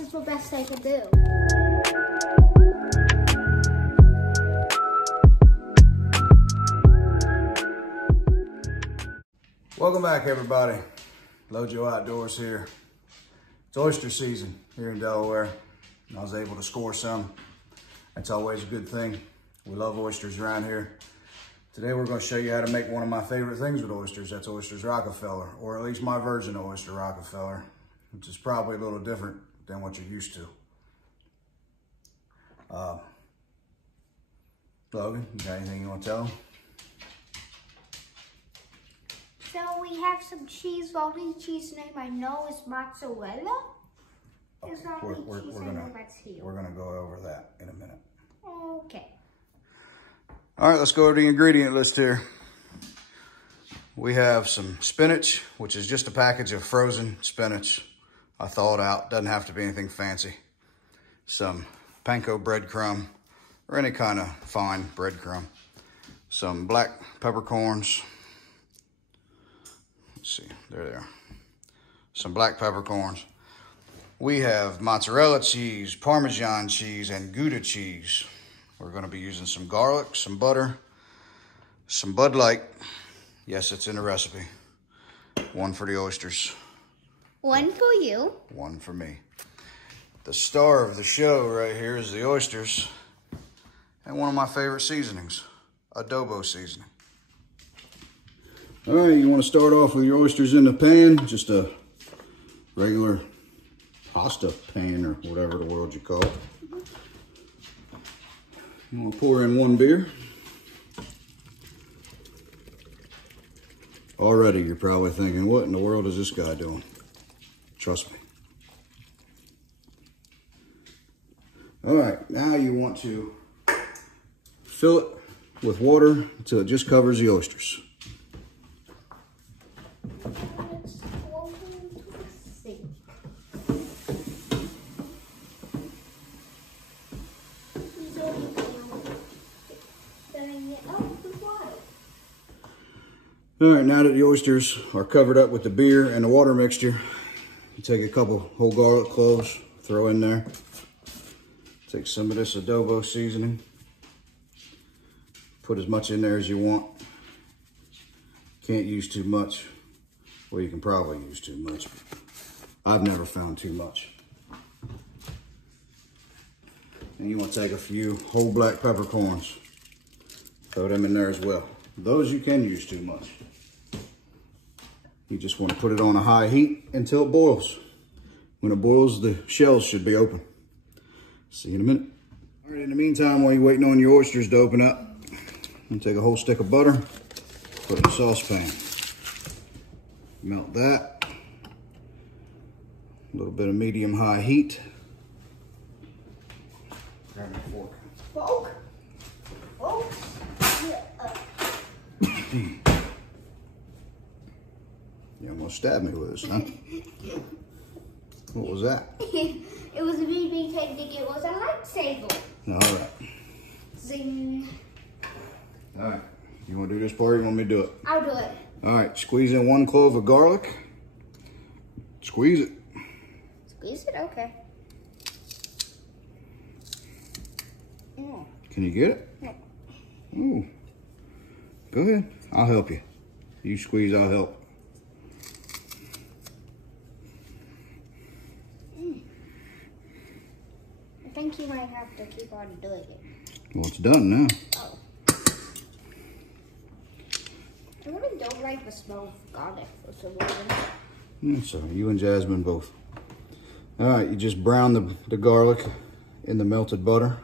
is the best I can do. Welcome back, everybody. LJO Outdoors here. It's oyster season here in Delaware. And I was able to score some. That's always a good thing. We love oysters around here. Today we're going to show you how to make one of my favorite things with oysters. That's Oysters Rockefeller, or at least my version of Oyster Rockefeller, which is probably a little different than what you're used to. Logan, you got anything you want to tell them? So we have some cheese. The only cheese name I know is mozzarella. It's the only cheese I know that's here. We're gonna go over that in a minute. Okay. All right, let's go over the ingredient list here. We have some spinach, which is just a package of frozen spinach. I thaw it out, doesn't have to be anything fancy. Some panko breadcrumb, or any kind of fine breadcrumb. Some black peppercorns. Let's see, there they are. Some black peppercorns. We have mozzarella cheese, Parmesan cheese, and Gouda cheese. We're gonna be using some garlic, some butter, some Bud Light. Yes, it's in the recipe. One for the oysters. One for you. One for me. The star of the show right here is the oysters. And one of my favorite seasonings, adobo seasoning. All right, you want to start off with your oysters in the pan, just a regular pasta pan or whatever the world you call it. You want to pour in 1 beer. Already you're probably thinking, what in the world is this guy doing? Trust me. All right, now you want to fill it with water until it just covers the oysters. All right, now that the oysters are covered up with the beer and the water mixture, you take a couple whole garlic cloves, throw in there. Take some of this adobo seasoning. Put as much in there as you want. Can't use too much. Well, you can probably use too much. I've never found too much. And you want to take a few whole black peppercorns. Throw them in there as well. Those you can use too much. You just want to put it on a high heat until it boils. When it boils, the shells should be open. See you in a minute. All right, in the meantime, while you're waiting on your oysters to open up, I'm gonna take a whole stick of butter, put it in a saucepan. Melt that. A little bit of medium-high heat. Grab my fork. Fork? Fork? You almost stabbed me with this, huh? What was that? It was me pretending it was a lightsaber. All right. Zing. All right. You want to do this part or you want me to do it? I'll do it. All right. Squeeze in 1 clove of garlic. Squeeze it. Squeeze it? Okay. Mm. Can you get it? No. Ooh. Go ahead. I'll help you. You squeeze, I'll help. I think you might have to keep on doing it. Well, it's done now. Oh. I really don't like the smell of garlic for some reason. So you and Jasmine both. All right, you just brown the garlic in the melted butter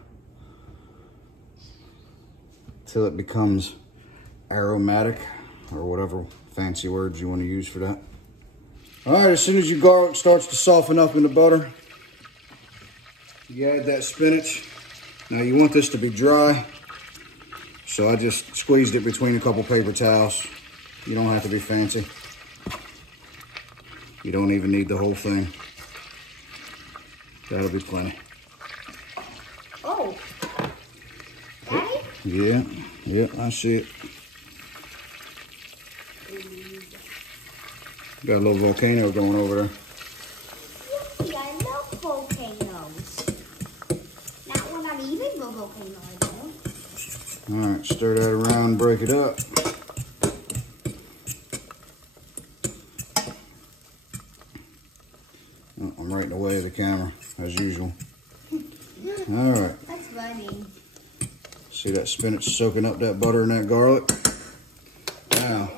till it becomes aromatic, or whatever fancy words you want to use for that. All right, as soon as your garlic starts to soften up in the butter, you add that spinach. Now you want this to be dry, so I just squeezed it between a couple paper towels. You don't have to be fancy. You don't even need the whole thing. That'll be plenty. Oh, Daddy? Yeah, I see it. Got a little volcano going over there. Yeah, I love volcanoes. not even the volcano anymore. All right, stir that around, break it up. Oh, I'm right in the way of the camera, as usual. All right. That's funny. See that spinach soaking up that butter and that garlic? Now,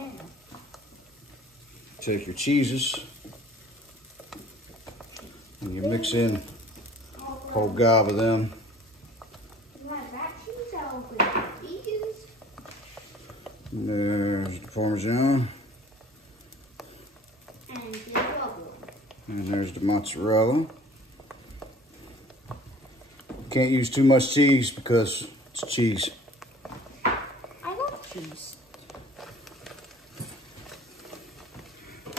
take your cheeses and you mix in a whole gob of them. And there's the Parmesan. And there's the mozzarella. Can't use too much cheese because it's cheese. I love cheese.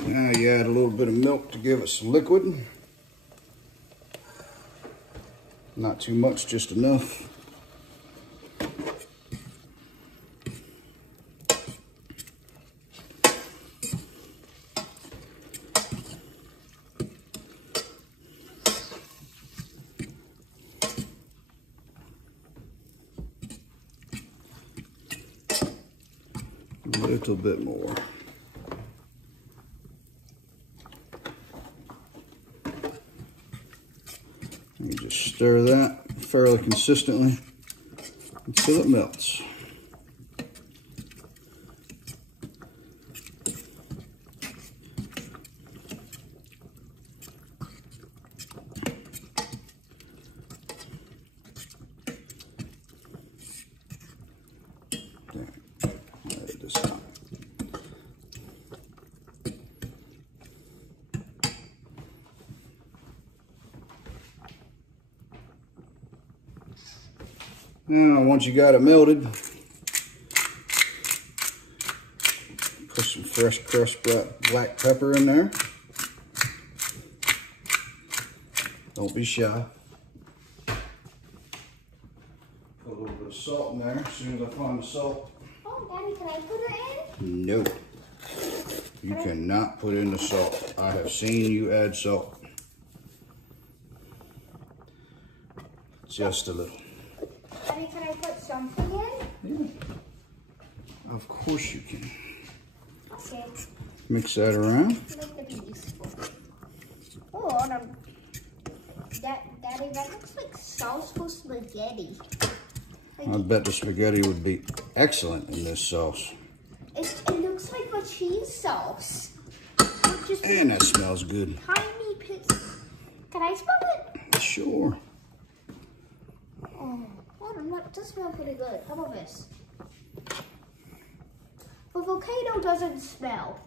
Now you add a little bit of milk to give it some liquid. Not too much, just enough. A little bit more. You just stir that fairly consistently until it melts. Now, once you got it melted, put some fresh crushed black pepper in there. Don't be shy. Put a little bit of salt in there as soon as I find the salt. Oh, Daddy, can I put it in? No. You cannot put in the salt. I have seen you add salt. Just a little. Daddy, can I put something in? Yeah. Of course you can. Okay. Mix that around. Make the piece. Oh, Daddy, that looks like sauce for spaghetti. I bet the spaghetti would be excellent in this sauce. It looks like a cheese sauce. And that smells good. Tiny piece. Can I smell it? Sure. Oh, that does smell pretty good. How about this? The volcano doesn't smell.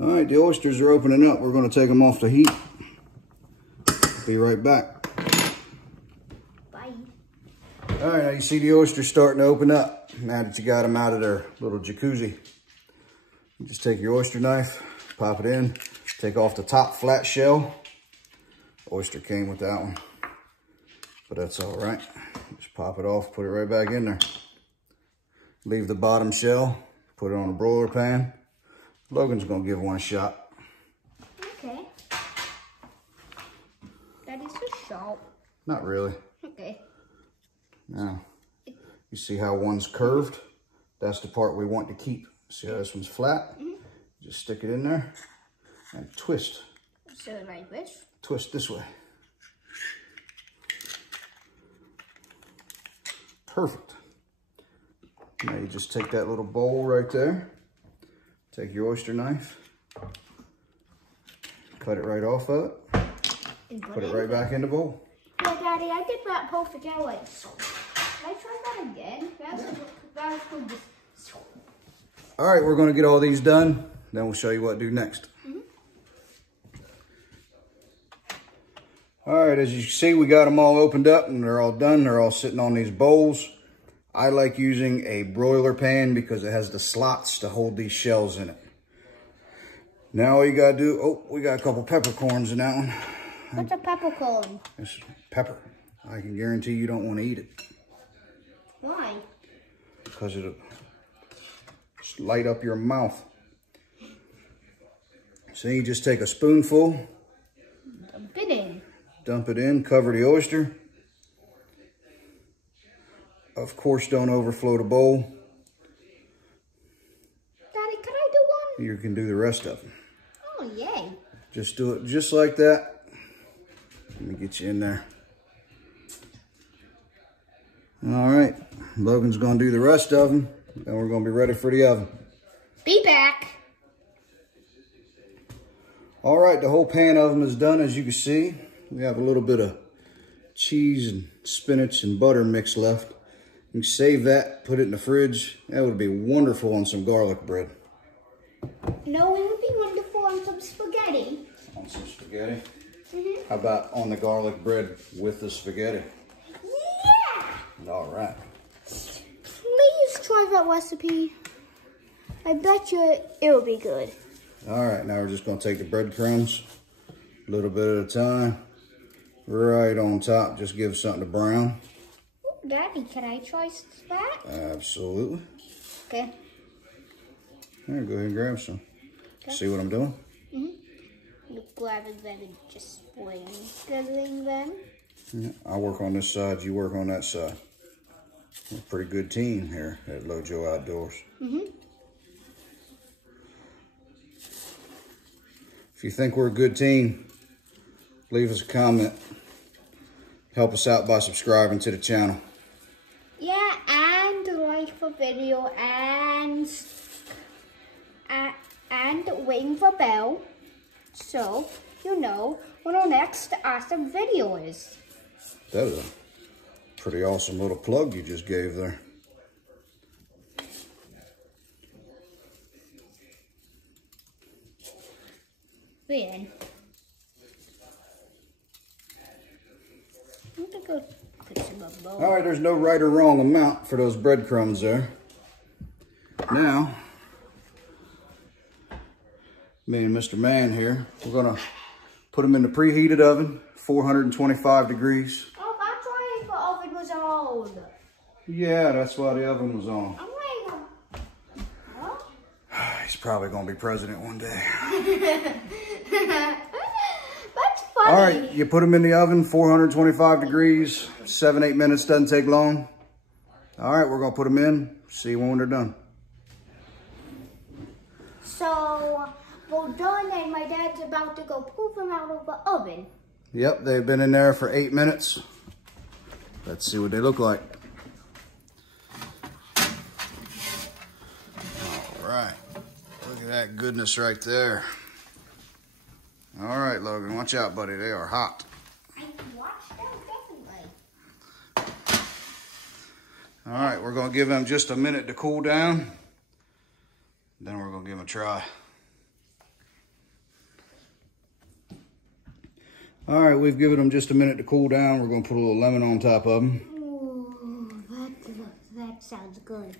All right, the oysters are opening up. We're going to take them off the heat. Be right back. Bye. All right, now you see the oysters starting to open up. Now that you got them out of their little jacuzzi, you just take your oyster knife, pop it in, take off the top flat shell. Oyster came with that one, but that's all right. Just pop it off, put it right back in there. Leave the bottom shell, put it on a broiler pan. Logan's gonna give one a shot. Okay. Daddy's so sharp. Not really. Okay. Now, you see how one's curved? That's the part we want to keep. See how this one's flat? Just stick it in there and twist. So like this? Twist this way. Perfect. Now you just take that little bowl right there. Take your oyster knife. Cut it right off of it. Put it right back in the bowl. Yeah, Daddy, I did that perfect anyway. Can I try that again? That's good. All right, we're gonna get all these done. Then we'll show you what to do next. All right, as you can see, we got them all opened up and they're all done. They're all sitting on these bowls. I like using a broiler pan because it has the slots to hold these shells in it. Now all you gotta do, oh, we got a couple peppercorns in that one. What's a peppercorn? It's pepper. I can guarantee you don't want to eat it. Why? Because it'll just light up your mouth. So you just take a spoonful. Dump it in. Dump it in, cover the oyster. Of course, don't overflow the bowl. Daddy, can I do one? You can do the rest of them. Oh, yay. Just do it just like that. Let me get you in there. All right, Logan's gonna do the rest of them, and we're gonna be ready for the oven. Be back. All right, the whole pan of them is done, as you can see. We have a little bit of cheese and spinach and butter mix left. You can save that, put it in the fridge. That would be wonderful on some garlic bread. No, it would be wonderful on some spaghetti. On some spaghetti? Mm-hmm. How about on the garlic bread with the spaghetti? Yeah! All right. Please try that recipe. I bet you it'll be good. All right, now we're just gonna take the breadcrumbs, a little bit at a time, right on top. Just give something to brown. Ooh, Daddy, can I try that? Absolutely. Okay. Here, go ahead and grab some. Okay. See what I'm doing? Mm-hmm. You grab it then and just sprinkling them. Yeah, I work on this side, you work on that side. We're a pretty good team here at LJO Outdoors. Mm-hmm. If you think we're a good team, leave us a comment. Help us out by subscribing to the channel. Yeah, and like the video and ring the bell so you know when our next awesome video is. That was a pretty awesome little plug you just gave there. Then I'm gonna go put some of both. All right, there's no right or wrong amount for those breadcrumbs there. Now, me and Mr. Man here, we're gonna put them in the preheated oven, 425 degrees. Oh, that's why the oven was on. Yeah, that's why the oven was on. I'm like, huh? He's probably gonna be president one day. That's funny. All right, you put them in the oven, 425 degrees, 7-8 minutes, doesn't take long. All right, we're gonna put them in, see when they're done. So, we're done and my dad's about to go pull them out of the oven. Yep, they've been in there for 8 minutes. Let's see what they look like. All right, look at that goodness right there. All right, Logan, watch out, buddy. They are hot. I watched them definitely. All right, we're gonna give them just a minute to cool down. Then we're gonna give them a try. All right, we've given them just a minute to cool down. We're gonna put a little lemon on top of them. Ooh, that sounds good.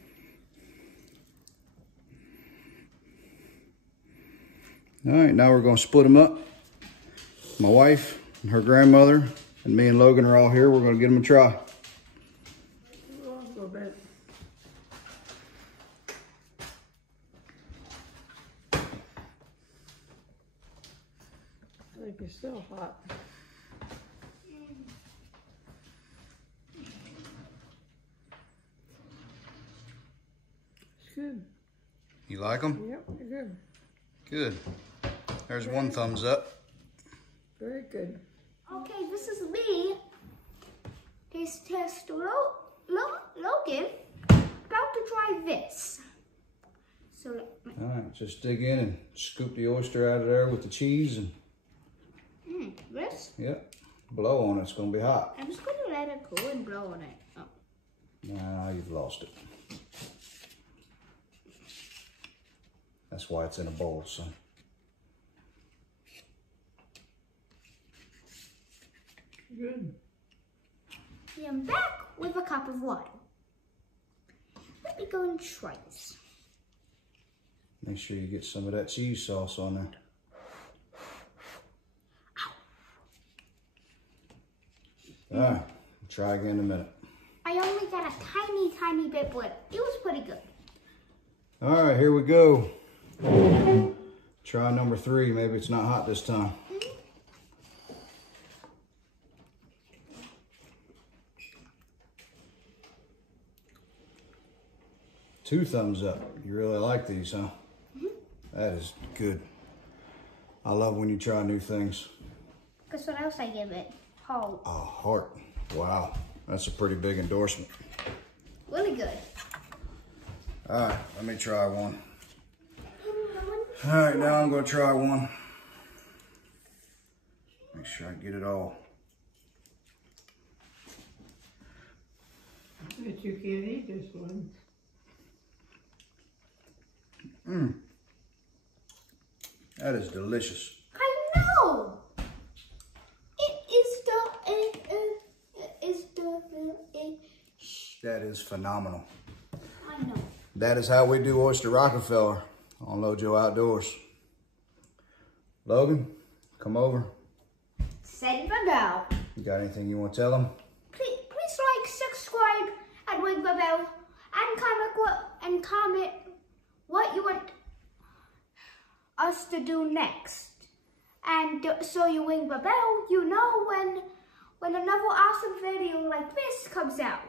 All right, now we're gonna split them up. My wife and her grandmother and me and Logan are all here. We're gonna give them a try. A little bit. I think it's still hot. It's good. You like them? Yep, they're good. Good. There's one thumbs up. Very good. Okay, this is me. Taste test Logan. About to try this. So All right, just dig in and scoop the oyster out of there with the cheese and this. yep, blow on it. It's gonna be hot. I'm just gonna let it cool and blow on it. Oh. Nah, you've lost it. That's why it's in a bowl, son. Good. I'm back with a cup of water. Let me go and try this. Make sure you get some of that cheese sauce on there. All right, try again in a minute. I only got a tiny bit, but it was pretty good. All right, here we go. Try number 3. Maybe it's not hot this time. 2 thumbs up. You really like these, huh? That is good. I love when you try new things. Guess what else I give it? Heart. A heart. Wow. That's a pretty big endorsement. Really good. All right, let me try one. All right, now I'm going to try one. Make sure I get it all. Bet you can't eat this one. That is delicious. I know. That is phenomenal. I know. That is how we do Oysters Rockefeller on LJO Outdoors. Logan, come over. Send them out. You got anything you want to tell them? Please like, subscribe, and ring the bell, and comment what you want us to do next. And so you ring the bell, you know when another awesome video like this comes out.